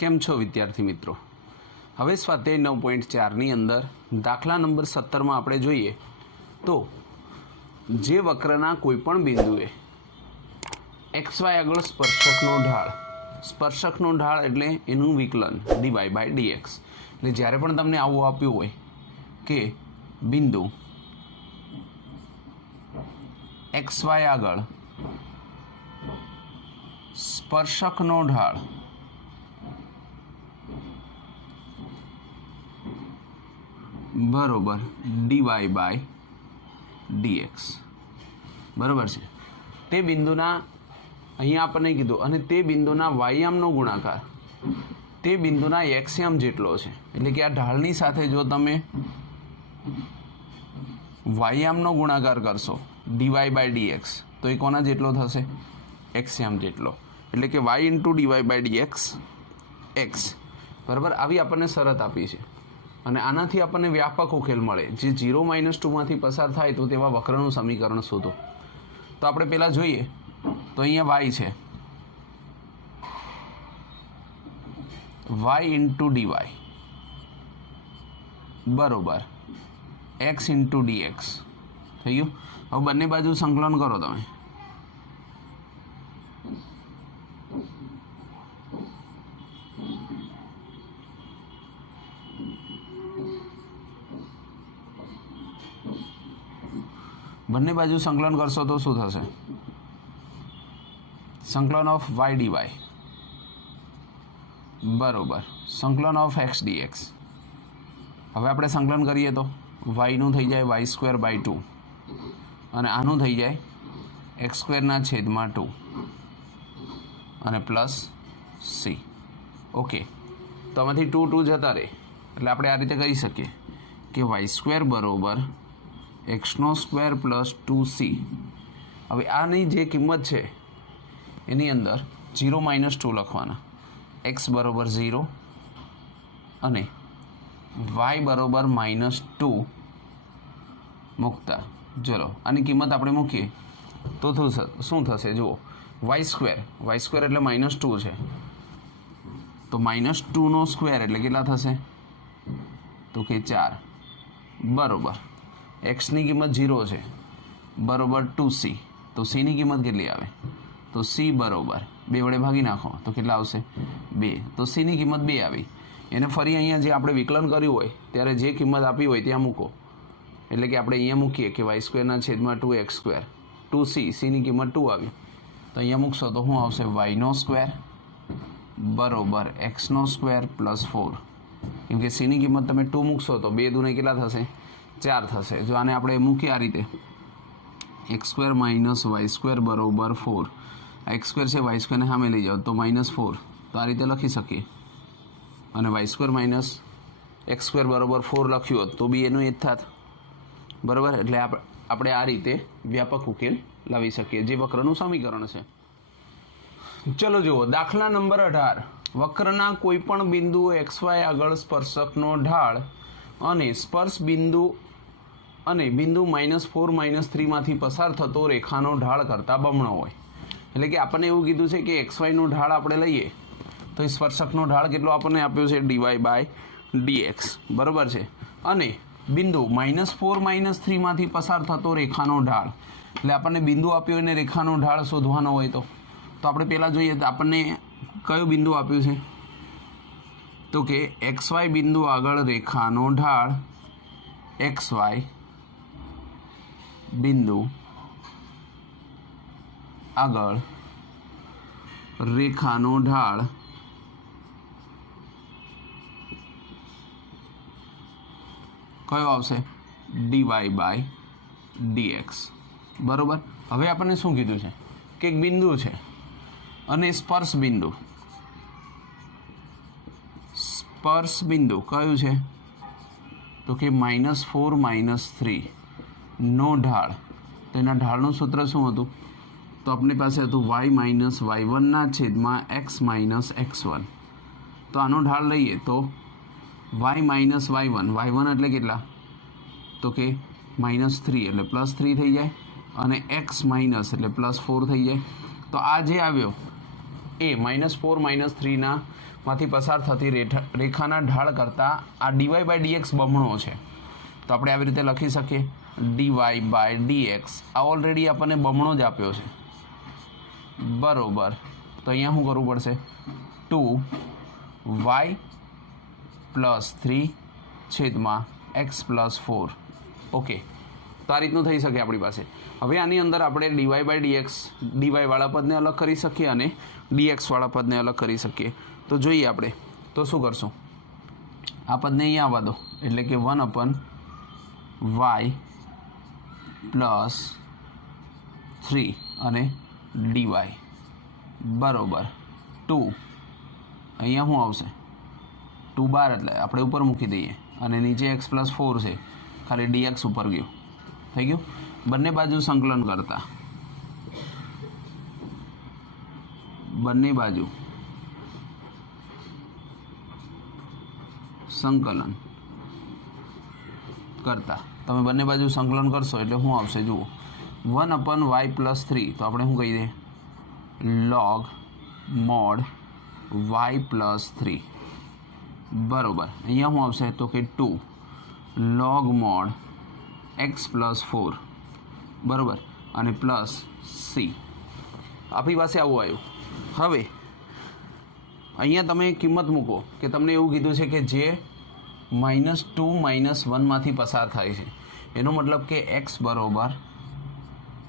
કેમ છો વિદ્યાર્થી મિત્રો? હવે સ્વાધ્યાય 9.4ની અંદર દાખલા નંબર 17માં આપણે જોઈએ તો જે વક્રના કોઈપણ બિંદુએ XY આગળ સ્પર્શકનો ઢાળ એટલે એનું વિકલન dy/dx. એટલે જ્યારે પણ તમને આવું આપ્યું હોય કે બિંદુ XY આગળ સ્પર્શકનો ઢાળ બરોબર dy/dx બરોબર છે. તે બિંદુના અહીંયા આપણને કીધું અને તે બિંદુના વાયામનો ગુણાકાર તે બિંદુના એક્સયામ જેટલો છે. એટલે કે આ ઢાળની સાથે જો તમે વાયામનો ગુણાકાર કરશો dy/dx તો એ કોના જેટલો થશે? એક્સયામ જેટલો. એટલે કે y × dy/dx x બરાબર. આવી આપણને શરત આપી છે અને આનાથી આપણને વ્યાપક ઉકેલ મળે જે 0 - 2માંથી પસાર થાય તો તેવા વક્રનું સમીકરણ શોધો. તો આપણે પહેલાં જોઈએ તો અહીંયા y છે, y × dy બરોબર x × dx થઈ ગયું. હવે બંને બાજુ સંકલન કરો તમે. બંને બાજુ સંકલન કરશો તો શું થશે? સંકલન ઓફ y dy બરોબર સંકલન ઓફ x dx. હવે આપણે સંકલન કરીએ તો yનું થઈ જાય y²/2 અને આનું થઈ જાય x²/2 અને પ્લસ c. ઓકે, તો આમાંથી 2 2 જતા રહે એટલે આપણે આ રીતે કહી શકીએ કે y² બરોબર x² + 2c. હવે આની જે કિંમત છે એની અંદર 0 - 2 લખવાના. x બરોબર 0 અને y બરોબર -2 મૂકતા. ચલો આની કિંમત આપણે મૂકીએ તો શું થશે? જુઓ y² એટલે -2 છે તો -2નો સ્ક્વેર એટલે કેટલા થશે? તો કે 4 બરોબર. એક્સની કિંમત 0 છે બરોબર 2c. તો સીની કિંમત કેટલી આવે? તો c બરોબર 2 વડે ભાગી નાખો તો કેટલા આવશે? 2. તો સીની કિંમત 2 આવી. એને ફરી અહીંયા જે આપણે વિકલન કર્યું હોય ત્યારે જે કિંમત આપી હોય ત્યાં મૂકો. એટલે કે આપણે અહીંયા મૂકીએ કે y²/2 x², 2c, સીની કિંમત 2 આવી. તો અહીંયા મૂકશો તો શું આવશે? y² બરોબર x² + 4. કેમ કે સીની કિંમત તમે 2 મૂકશો તો 2 દુને કેટલા થશે? 4 થશે. જો આને આપણે મૂકીએ આ રીતે x² - y² બરોબર 4. આ x² છે, y² ને સામે લઈ જાઓ તો -4. તો આ રીતે લખી શકીએ અને y² - x² બરોબર 4 લખ્યું હોત તો બી એનું એ જ થાત બરાબર. એટલે આપણે આ રીતે વ્યાપક ઉકેલ લાવી શકીએ જે વક્રનું સમીકરણ છે. ચલો જુઓ દાખલા નંબર 18. વક્રના કોઈપણ બિંદુ XY આગળ સ્પર્શકનો ઢાળ અને સ્પર્શ બિંદુ બિંદુ -4 - 3માંથી પસાર થતો રેખાનો ઢાળ કરતાં બમણો હોય. એટલે કે આપણને એવું કીધું છે કે XYનો ઢાળ આપણે લઈએ તો એ સ્પર્શકનો ઢાળ કેટલો આપણને આપ્યો છે? dy/dx બરાબર છે. અને બિંદુ -4 - 3માંથી પસાર થતો રેખાનો ઢાળ એટલે આપણને બિંદુ આપ્યો અને રેખાનો ઢાળ શોધવાનો હોય તો આપણે પહેલાં જોઈએ તો આપણને કયું બિંદુ આપ્યું છે? તો કે XY બિંદુ આગળ રેખાનો ઢાળ XY બિંદુ આગળ રેખાનો ઢાળ કયો આવશે? dy/dx બરોબર. હવે આપણને શું કીધું છે કે એક બિંદુ છે અને સ્પર્શ બિંદુ કયું છે? તો કે -4 - 3 નો ઢાળ. તો એના ઢાળનું સૂત્ર શું હતું? તો આપણી પાસે હતું y - y1/x - x1. તો આનો ઢાળ લઈએ તો y - y1 એટલે કેટલા? તો કે -3 એટલે +3 થઈ જાય અને x માઇનસ એટલે +4 થઈ જાય. તો આ જે આવ્યો એ -4 - 3ના માંથી પસાર થતી રેખાના ઢાળ કરતાં આ ડીવાય બાય ડીએક્સ બમણો છે, તો આપણે આવી રીતે લખી શકીએ ડીવાય બાય ડીએક્સ આ ઓલરેડી આપણને બમણો જ આપ્યો છે બરોબર. તો અહીંયા શું કરવું પડશે 2y + 3 છેદમાં x + 4. ઓકે, તો આ રીતનું થઈ શકે આપણી પાસે. હવે આની અંદર આપણે ડીવાય બાય ડીએક્સ ડીવાયવાળા પદને અલગ કરી શકીએ અને ડીએક્સવાળા પદને અલગ કરી શકીએ. તો જોઈએ આપણે તો શું કરશું, આ પદને અહીંયા આવવા દો એટલે કે 1/y + 3 અને ડીવાય બરોબર 2. અહીંયા શું આવશે 2 બાર એટલે આપણે ઉપર મૂકી દઈએ અને નીચે x + 4 છે, ખાલી dx ઉપર ગયું, થઈ ગયું. બંને બાજુ સંકલન કરતા બંને બાજુ સંકલન કરતા તમે બંને બાજુ સંકલન કરશો એટલે શું આવશે જુઓ 1/y + 3. તો આપણે શું કહી દઈએ log mod y + 3 બરોબર. અહીંયા શું આવશે તો કે 2 log mod x + 4 બરોબર અને પ્લસ સી. આપણી પાસે આવું આવ્યું. હવે અહીંયા તમે કિંમત મૂકો કે તમને એવું કીધું છે કે જે -2 - 1માંથી પસાર થાય છે, એનો મતલબ કે x બરોબર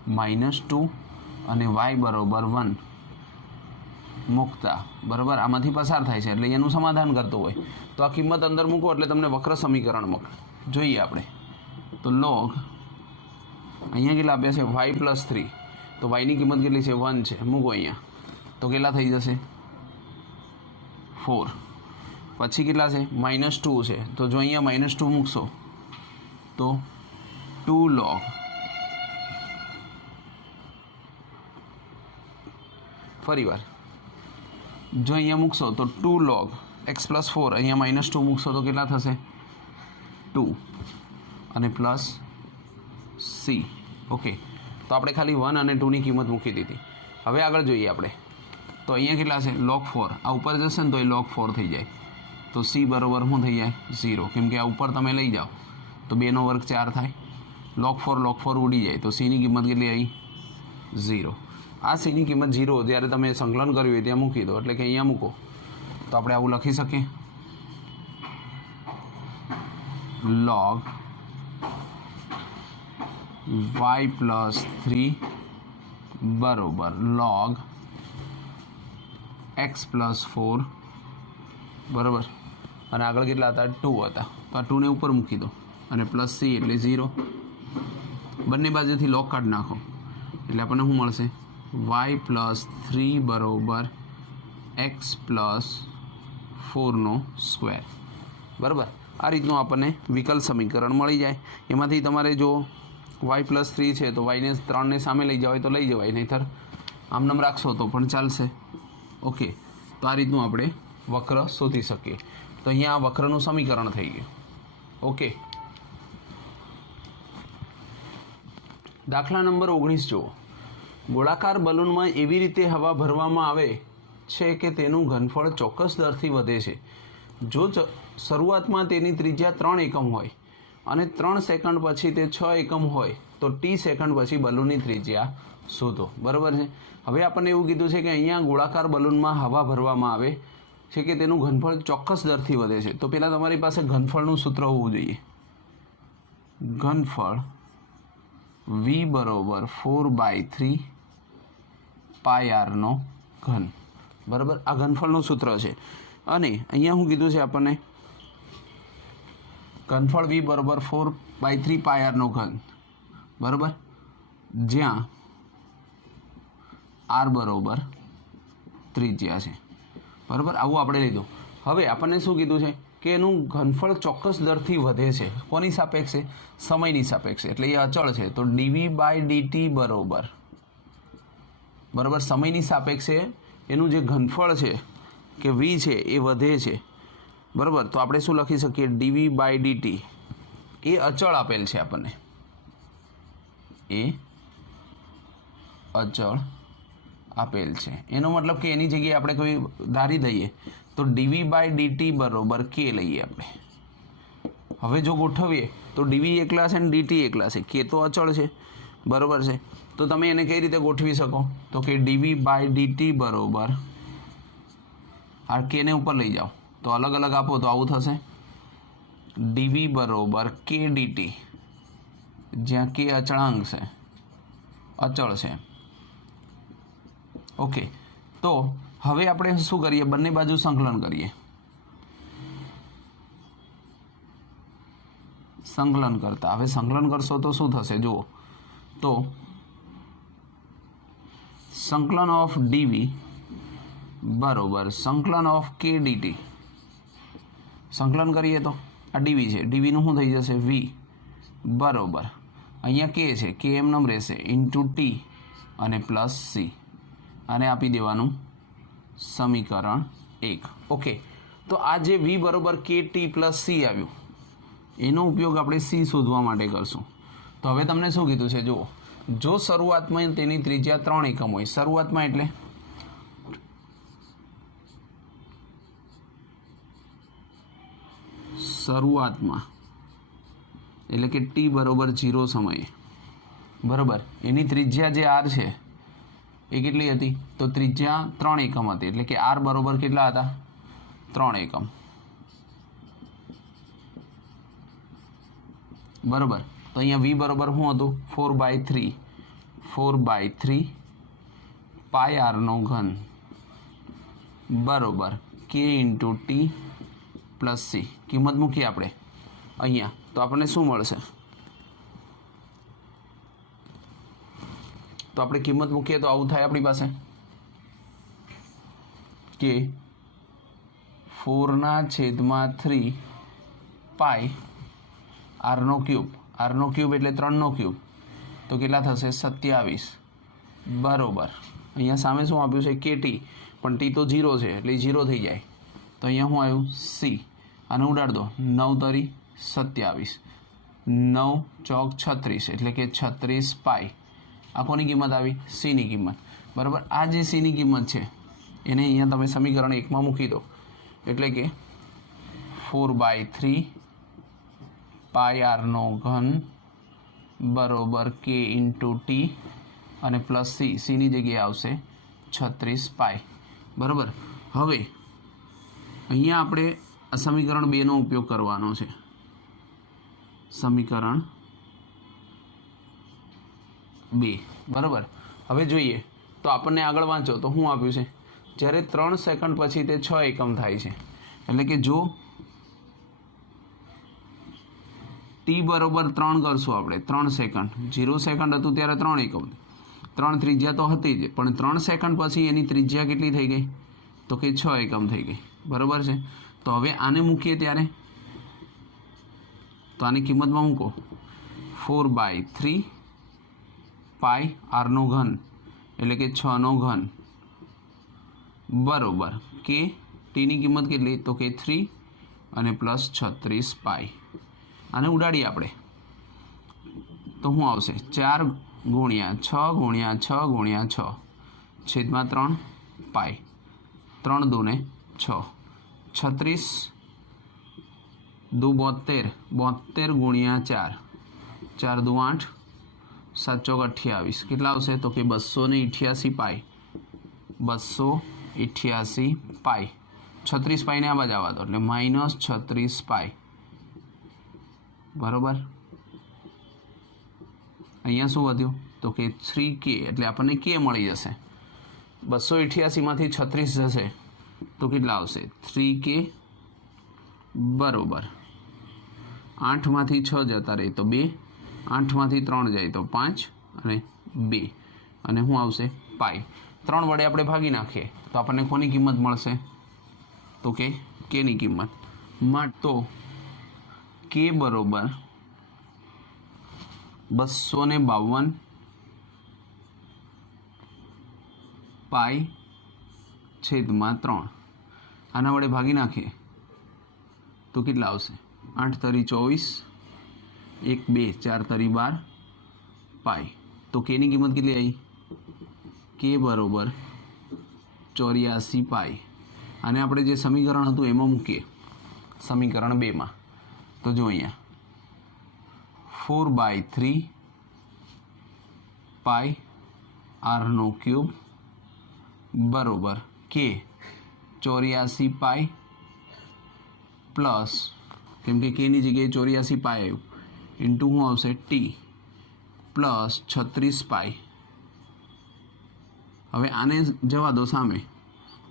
-2 અને y બરોબર 1 મૂકતા બરાબર આમાંથી પસાર થાય છે એટલે એનું સમાધાન કરતું હોય તો આ કિંમત અંદર મૂકો એટલે તમને વક્ર સમીકરણ મળે. જોઈએ આપણે તો log અહીંયા કેટલા આપ્યા છે y + 3, તો yની કિંમત કેટલી છે 1 છે, મૂકો અહીંયા તો કેટલા થઈ જશે 4. પછી કેટલા છે -2 છે, તો જો અહીંયા -2 મૂકશો તો 2 log ફરીવાર જો અહીંયા મૂકશો તો 2 log x + 4, અહીંયા -2 મૂકશો તો કેટલા થશે 2 અને પ્લસ સી. ઓકે, તો આપણે ખાલી 1 અને 2ની કિંમત મૂકી દીધી. હવે આગળ જોઈએ આપણે તો અહીંયા કેટલા છે log 4, આ ઉપર જશે ને તો એ log 4 થઈ જાય, તો સી બરોબર શું થઈ જાય 0, કેમ કે આ ઉપર તમે લઈ જાઓ તો 2નો વર્ગ 4 થાય, log 4 ઉડી જાય તો સીની કિંમત કેટલી આવી 0. આ સીની કિંમત 0 જ્યારે તમે સંકલન કર્યું હોય ત્યાં મૂકી દો એટલે કે અહીંયા મૂકો તો આપણે આવું લખી શકીએ log y + 3 બરોબર log x + 4 બરાબર અને આગળ કેટલા હતા 2 હતા, તો આ 2ને ઉપર મૂકી દો અને પ્લસ સી એટલે 0. બંને બાજુથી log કાઢી નાખો એટલે આપણને શું મળશે y + 3 બરોબર x + 4નો સ્ક્વેર બરાબર. આ રીતનું આપણને વિકલ સમીકરણ મળી જાય. એમાંથી તમારે જો y + 3 છે તો yને 3ને સામે લઈ જવાય તો લઈ જવાય, નહીંતર આમનામ રાખશો તો પણ ચાલશે. ઓકે, તો આ રીતનું આપણે વક્ર શોધી શકીએ. તો અહીંયા આ વક્રનું સમીકરણ થઈ ગયું. ઓકે, દાખલા નંબર 19 જુઓ. ગોળાકાર બલૂનમાં એવી રીતે હવા ભરવામાં આવે છે કે તેનું ઘનફળ ચોક્કસ દરથી વધે છે. જો શરૂઆતમાં તેની ત્રિજ્યા 3 એકમ હોય અને 3 સેકન્ડ પછી તે 6 એકમ હોય તો t સેકન્ડ પછી બલૂનની ત્રિજ્યા શોધો. બરાબર છે. હવે આપણને એવું કીધું છે કે અહીંયા ગોળાકાર બલૂનમાં હવા ભરવામાં આવે છે કે તેનું ઘનફળ ચોક્કસ દરથી વધે છે. તો પહેલાં તમારી પાસે ઘનફળનું સૂત્ર હોવું જોઈએ. ઘનફળ v બરોબર 4/3 πr/3 બરાબર, આ ઘનફળનું સૂત્ર છે. અને અહીંયા શું કીધું છે આપણને ઘનફળ v બરોબર 4/3 πr/3 બરાબર, જ્યાં r બરોબર ત્રિજ્યા છે બરાબર. આવું આપણે લીધું. હવે આપણને શું કીધું છે કે એનું ઘનફળ ચોક્કસ દરથી વધે છે. કોની સાપેક્ષે? સમયની સાપેક્ષે, એટલે એ અચળ છે. તો dv/dt બરાબર સમયની સાપેક્ષે એનું જે ઘનફળ છે કે v છે એ વધે છે બરાબર. તો આપણે શું લખી શકીએ dv/dt એ અચળ આપેલ છે આપણને, એ અચળ આપેલ છે. એનો મતલબ કે એની જગ્યાએ આપણે કોઈ ધારી દઈએ તો तो डीवी बाय ડીટી બરોબર કે લઈએ આપણે. હવે જો ગોઠવીએ તો ડીવી એકલા છે ને ડીટી એકલા છે, કે તો અચળ છે, બરોબર છે. તો તમે એને કઈ રીતે ગોઠવી શકો? તો કે ડીવી બાય ડીટી બરોબર આ કેને ઉપર લઈ જાઓ તો અલગ અલગ આપો તો આવું થશે. ડીવી બરોબર કે ડીટી, જ્યાં કે અચળાંક છે, અચળ છે. ઓકે, તો હવે આપણે શું કરીએ? બંને બાજુ સંકલન કરીએ. સંકલન કરતા હવે સંકલન કરશો તો શું થશે જુઓ. તો સંકલન ઓફ ડીવી બરોબર સંકલન ઓફ કે ડીટી. સંકલન કરીએ તો આ ડીવી છે, ડીવીનું શું થઈ જશે? વી બરોબર અહીંયા કે છે, કે એમનેમ રહેશે ઇન્ટુ ટી અને પ્લસ સી. આને આપી દેવાનું સમીકરણ 1. ઓકે, તો આ જે વી બરોબર કે ટી પ્લસ સી આવ્યું એનો ઉપયોગ આપણે સી શોધવા માટે કરશું. તો હવે તમને શું કીધું છે જુઓ, જો શરૂઆતમાં તેની ત્રિજ્યા 3 એકમ હોય, શરૂઆતમાં એટલે શરૂઆતમાં એટલે કે ટી બરોબર 0 સમયે, બરોબર એની ત્રિજ્યા જે આર છે એ કેટલી હતી? તો ત્રિજ્યા 3 એકમ હતી, એટલે કે આર બરોબર કેટલા હતા? 3 એકમ, બરોબર. તો અહીંયા વી બરોબર શું હતું? 4/3 પાઈ આરનો ઘન બરોબર k into T plus C. કિંમત મૂકીએ આપણે અહીંયા તો આપણને શું મળશે? તો આપણે કિંમત મૂકીએ તો આવું થાય આપણી પાસે કે 4/3 પાઈ આરનો ક્યુબ. આરનો ક્યુબ એટલે 3નો ક્યુબ, તો કેટલા થશે? 27 બરોબર. અહીંયા સામે શું આપ્યું છે? કે ટી, પણ ટી તો 0 છે એટલે 0 થઈ જાય. તો અહીંયા શું આવ્યું? સી. આને ઉડાડ દો, 9 * 27, 9 ચોક 36 એટલે કે 36 પાઈ. આ કોની કિંમત આવી? સીની કિંમત, બરાબર. આ જે સીની કિંમત છે એને અહીંયા તમે સમીકરણ 1માં મૂકી દો, એટલે કે 4/3 પાઈ આરનો ઘન બરોબર કે ઇન્ટુ ટી અને પ્લસ સી. સીની જગ્યાએ આવશે 36 પાઈ, બરાબર. હવે અહીંયા આપણે આ સમીકરણ 2નો ઉપયોગ કરવાનો છે. સમીકરણ 2, બરાબર. હવે જોઈએ તો આપણને આગળ વાંચો તો શું આપ્યું છે? જ્યારે 3 સેકન્ડ પછી તે 6 એકમ થાય છે, એટલે કે જો ટી બરોબર 3 કરશું આપણે, 3 સેકન્ડ, 0 સેકન્ડ હતું ત્યારે 3 એકમ, 3 ત્રિજ્યા તો હતી જ, પણ 3 સેકન્ડ પછી એની ત્રિજ્યા કેટલી થઈ ગઈ? તો કે 6 એકમ થઈ ગઈ, બરાબર છે. તો હવે આને મૂકીએ ત્યારે તો આની કિંમતમાં મૂકો 4/3 પાઈ આરનો ઘન એટલે કે 6નો ઘન બરોબર કે ટીની કિંમત કેટલી? તો કે 3 અને પ્લસ 36 પાઈ. આને ઉડાડીએ આપણે તો શું આવશે? 4 × 6 × 6 × 6 છેદમાં 3 પાઈ. 3 × 2 = 6, 36 × 2 = 72, 72 × 4, 4 × 2 = 8, 7 × 28 કેટલા આવશે? તો કે 288 પાઈ. 288 પાઈ. 36 પાઈને આ બાજુ આવવા દો એટલે -36 પાઈ, બરોબર. અહીંયા શું વધ્યું? તો કે 3k, એટલે આપણને કે મળી જશે. 288માંથી 36 જશે તો કેટલા આવશે? 3k બરોબર 8માંથી 6 જતા રહે તો 2, 8માંથી 3 જાય તો 5 અને 2 અને શું આવશે? પાઈ. 3 વડે આપણે ભાગી નાખીએ તો આપણને કોની કિંમત મળશે? તો કે કેની કિંમત. તો કે બરોબર 252 પાઈ છેદમાં 3. આના વડે ભાગી નાખીએ તો કેટલા આવશે? 8 × 24, 1 2 4 × 12 પાઈ. તો કેની કિંમત કેટલી આવી? કે બરોબર 84 પાઈ. આને આપણે જે સમીકરણ હતું એમાં મૂકીએ, સમીકરણ 2 માં. તો જો અહીંયા 4/3 પાઈ આરનો ક્યુબ બરોબર કે 84 પાઈ પ્લસ, કેમ કે કેની જગ્યાએ 84 પાઈ આવ્યું, ઇન્ટુ શું આવશે ટી પ્લસ 36 પાઈ. હવે આને જવા દો સામે,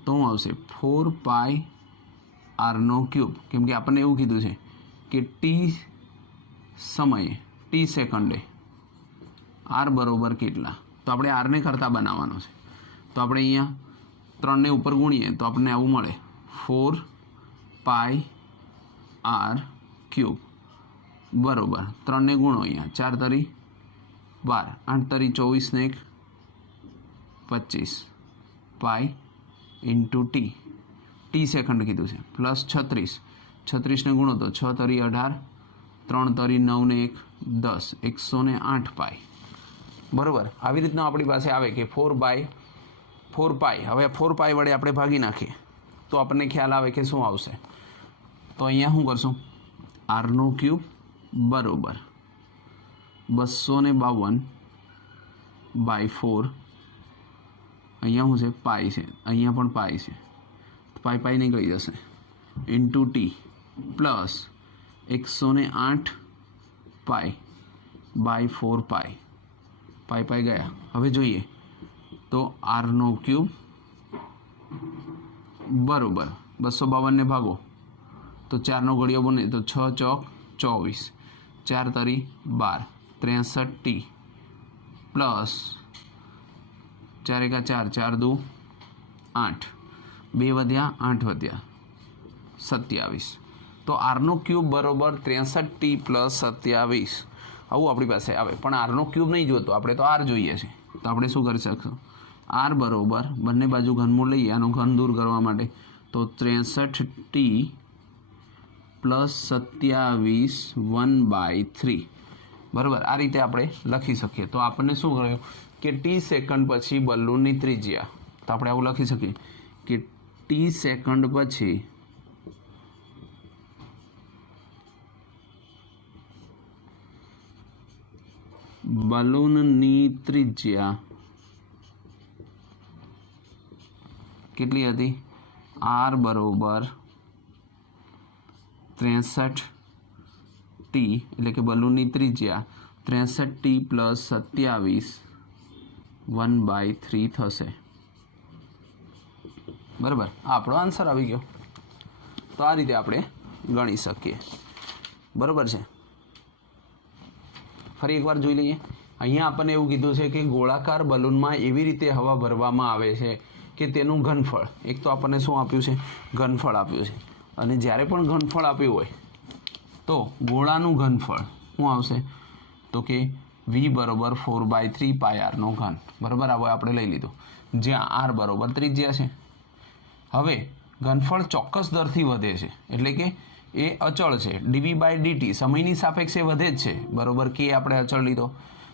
તો શું આવશે 4 પાઈ આરનો ક્યુબ, કેમ કે આપણને એવું કીધું છે કે ટી સમયે, ટી સેકન્ડે આર બરોબર કેટલા, તો આપણે આરને કરતા બનાવવાનો છે. તો આપણે અહીંયા 3ને ઉપર ગુણીએ તો આપણને આવું મળે 4 પાઈ આર ક્યુબ બરોબર 3ને ગુણો, અહીંયા 4 તરી 12, 8 તરી 24 ને 1 25 પાઈ ઇન્ટુ ટી, ટી સેકન્ડ કીધું છે, પ્લસ 36ને ગુણો તો 6 તરી 18, 3 તરી 9 ને 1 10, 108 પાઈ બરોબર. આવી રીતના આપણી પાસે આવે કે 4 પાઈ. હવે 4 પાઈ વડે આપણે ભાગી નાખીએ તો આપણને ખ્યાલ આવે કે શું આવશે. તો અહીંયા શું કરશું, આરનો ક્યુબ બરોબર 252/4, અહીંયા શું છે પાઈ છે, અહીંયા પણ પાઈ છે, પાઈ નીકળી જશે, ઇન્ટુ ટી પ્લસ 108 પાઈ/4 પાઈ ગયા. હવે જોઈએ તો આરનો ક્યુબ બરોબર 252 ને ભાગો તો 4નો ઘડિયો બને તો 6 ચોક 24, 4 તરી 12, 63 ટી પ્લસ 4 એકા 4, 4 દુ 8, 2 વધ્યા 8 વધ્યા 27. તો આરનો ક્યુબ બરોબર 63 ટી પ્લસ 27 આવું આપણી પાસે આવે. પણ આરનો ક્યુબ નહીં જોતો, આપણે તો આર જોઈએ છે. તો આપણે શું કરી શકશું, આર બરોબર બંને બાજુ ઘનમૂળ લઈએ આનો ઘન દૂર કરવા માટે, તો 63 ટી પ્લસ 27 1/3 બરાબર. આ રીતે આપણે લખી શકીએ. તો આપણને શું કહ્યું કે ટી સેકન્ડ પછી બલૂનની ત્રિજ્યા, તો આપણે આવું લખી શકીએ કે ટી સેકન્ડ પછી બલૂનની ત્રિજ્યા કેટલી હતી, આર બરોબર 63 ટી, એટલે કે બલૂનની ત્રિજ્યા 63 ટી પ્લસ 27 1/3 થશે બરાબર. આ આપણો આન્સર આવી ગયો. તો આ રીતે આપણે ગણી શકીએ બરાબર છે. ફરી એકવાર જોઈ લઈએ. અહીંયા આપણને એવું કીધું છે કે ગોળાકાર બલૂનમાં એવી રીતે હવા ભરવામાં આવે છે કે તેનું ઘનફળ, એક તો આપણને શું આપ્યું છે, ઘનફળ આપ્યું છે. અને જ્યારે પણ ઘનફળ આપ્યું હોય તો ગોળાનું ઘનફળ શું આવશે, તો કે v બરોબર 4/3 પાઈ આરનો ઘન બરાબર. હવે આપણે લઈ લીધું જ્યાં આર બરોબર ત્રિજ્યા છે. હવે ઘનફળ ચોક્કસ દરથી વધે છે, એટલે કે એ અચળ છે, dv/dt સમયની સાપેક્ષે વધે જ છે બરોબર. કે આપણે અચળ લીધો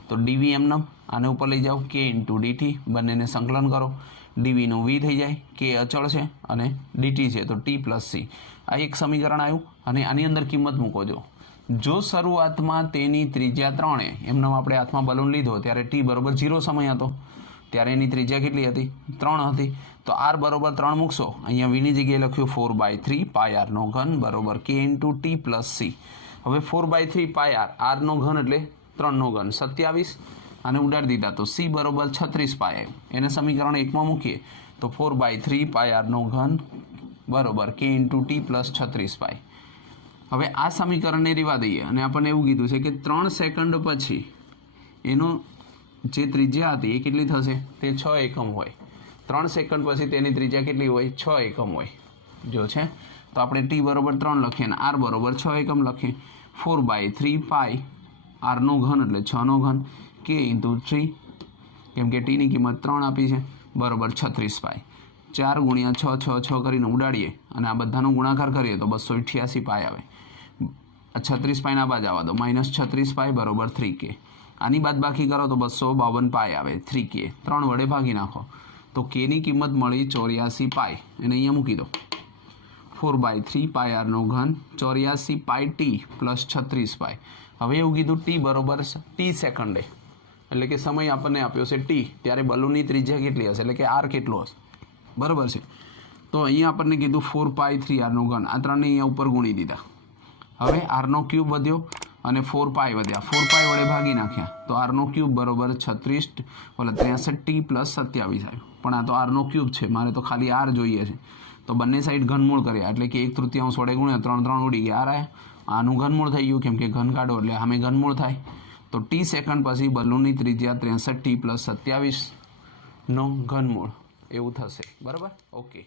તો dv એમનેમ આને ઉપર લઈ જાઓ, k × dt બંનેને સંકલન કરો, dvનું v થઈ જાય, k અચળ છે અને dt છે તો t + c. આ એક સમીકરણ આવ્યું. અને આની અંદર કિંમત મૂકો. જો શરૂઆતમાં તેની ત્રિજ્યા 3 એમનો આપણે હાથમાં બલૂન લીધો ત્યારે t બરોબર 0 સમય હતો, ત્યારે એની ત્રિજ્યા કેટલી હતી, 3 હતી. તો r બરોબર 3 મૂકશો, અહીંયા v ની જગ્યાએ લખ્યું 4/3 પાઈ આરનો ઘન બરોબર k × t + c. હવે 4/3 પાઈ આરનો ઘન એટલે 3નો ઘન 27, અને ઉડાડી દીધા તો c બરોબર 36 પાઈ આવ્યું. એને સમીકરણ 1 માં મૂકીએ તો 4/3 પાઈ આરનો ઘન બરોબર k × t + 36 પાઈ. હવે આ સમીકરણને રેવા દઈએ અને આપણને એવું કીધું છે કે 3 સેકન્ડ પછી એનો જે ત્રિજ્યા હતી એ કેટલી થશે, તે 6 એકમ હોય. 3 સેકન્ડ પછી તેની ત્રિજ્યા કેટલી હોય, 6 એકમ હોય જો છે. તો આપણે t બરોબર 3 લખીએ અને r બરોબર 6 એકમ લખીએ. 4/3 પાઈ આરનો ઘન એટલે 6નો ઘન k × 3, કેમ કે ટીની કિંમત 3 આપી છે બરોબર 36 પાઈ. 4 × 6 6 6 કરીને ઉડાડીએ અને આ બધાનો ગુણાકાર કરીએ તો 288 પાઈ આવે. 36 પાઈના બાદ આવવા દો, -36 પાઈ બરોબર 3k. આની બાદ બાકી કરો તો 252 પાઈ આવે 3k. 3 વડે ભાગી નાખો તો કેની કિંમત મળી 84 પાઈ, એને અહીંયા મૂકી દો. 4/3 પાઈ આરનો ઘન 84 પાઈ ટી પ્લસ 36 પાઈ. હવે એવું કીધું ટી બરોબર ટી સેકન્ડે, એટલે કે સમય આપણને આપ્યો છે ટી, ત્યારે બલૂનની ત્રિજ્યા કેટલી હશે, એટલે કે આર કેટલો હશે, બરાબર છે. તો અહીંયા આપણને કીધું 4π3 આરનો ઘન, આ ત્રણને અહીંયા ઉપર ગુણી દીધા. હવે આરનો ક્યુબ વધ્યો અને 4 પાઈ વધ્યા, 4 પાઈ વડે ભાગી નાખ્યા તો આરનો ક્યુબ બરોબર 63 પ્લસ 27 આવ્યું. પણ આ તો આરનો ક્યુબ છે, મારે તો ખાલી આર જોઈએ છે. તો બંને સાઈડ ઘનમૂળ કર્યા, એટલે કે 1/3 વડે ગુણ્યા 3 ઉડી ગયા, આર આનું ઘનમૂળ થઈ ગયું, કેમ કે ઘન કાઢો એટલે આમે ઘનમૂળ થાય. તો ટી સેકન્ડ પછી બલૂનની ત્રિજ્યા 63t પ્લસ 27નો ઘનમૂળ એવું થશે, બરાબર. ઓકે.